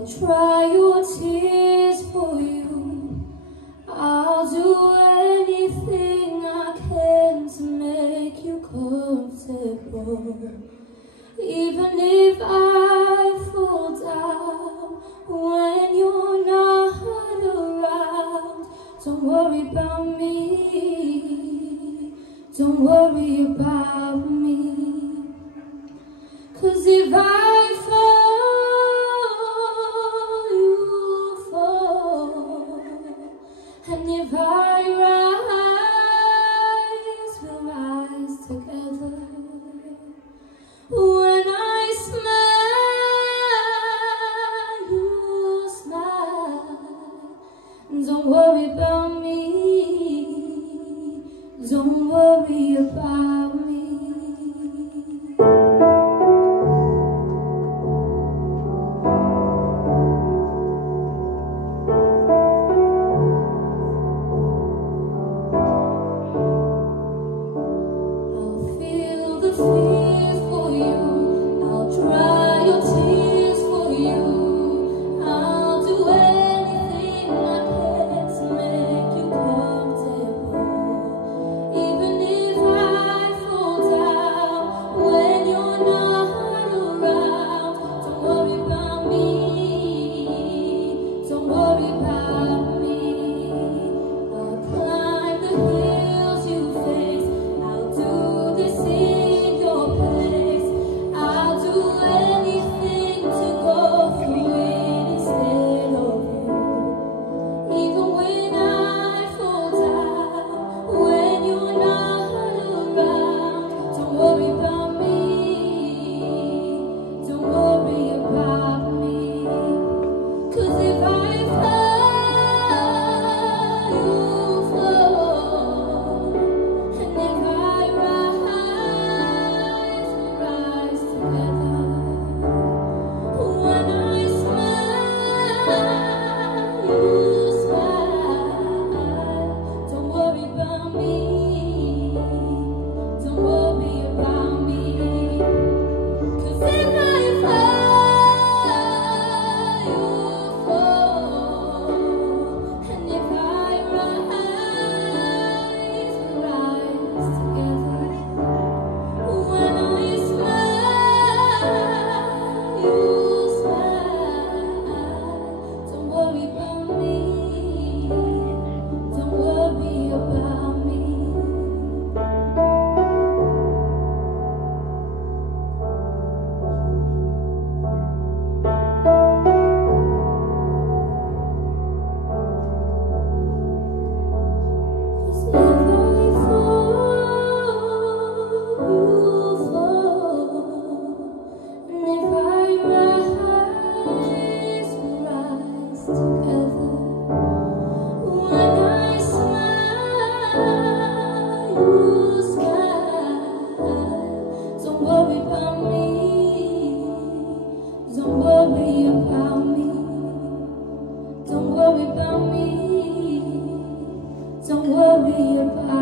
I'll dry your tears for you. I'll do anything I can to make you comfortable. Even if I fall down when you're not around, don't worry about me. Don't worry about me. 'Cause if I fall, you fall. And if I rise, we'll rise together. When I smile, you smile. Don't worry about me. Don't worry about me. Tears for you, I'll dry your tears for you. I'll do anything I can to make you comfortable. Even if I fall down when you're not around, don't worry about me. Don't worry about me. I'll climb the hills you face. I'll do this in your place. I'll do anything to go through it instead of you. Even when I fall down, when you're not around, don't worry about me. Don't worry about me. 'Cause if I fall, you fall. And if I rise, rise together. When I smile, you smile. Don't worry about me. Don't worry about me. 'Cause if I fall, you fall. And if I rise, rise together. When I smile, you smile. Don't worry about me. Don't worry about me. Don't worry about me. Don't worry about me. Don't worry about me. Don't worry about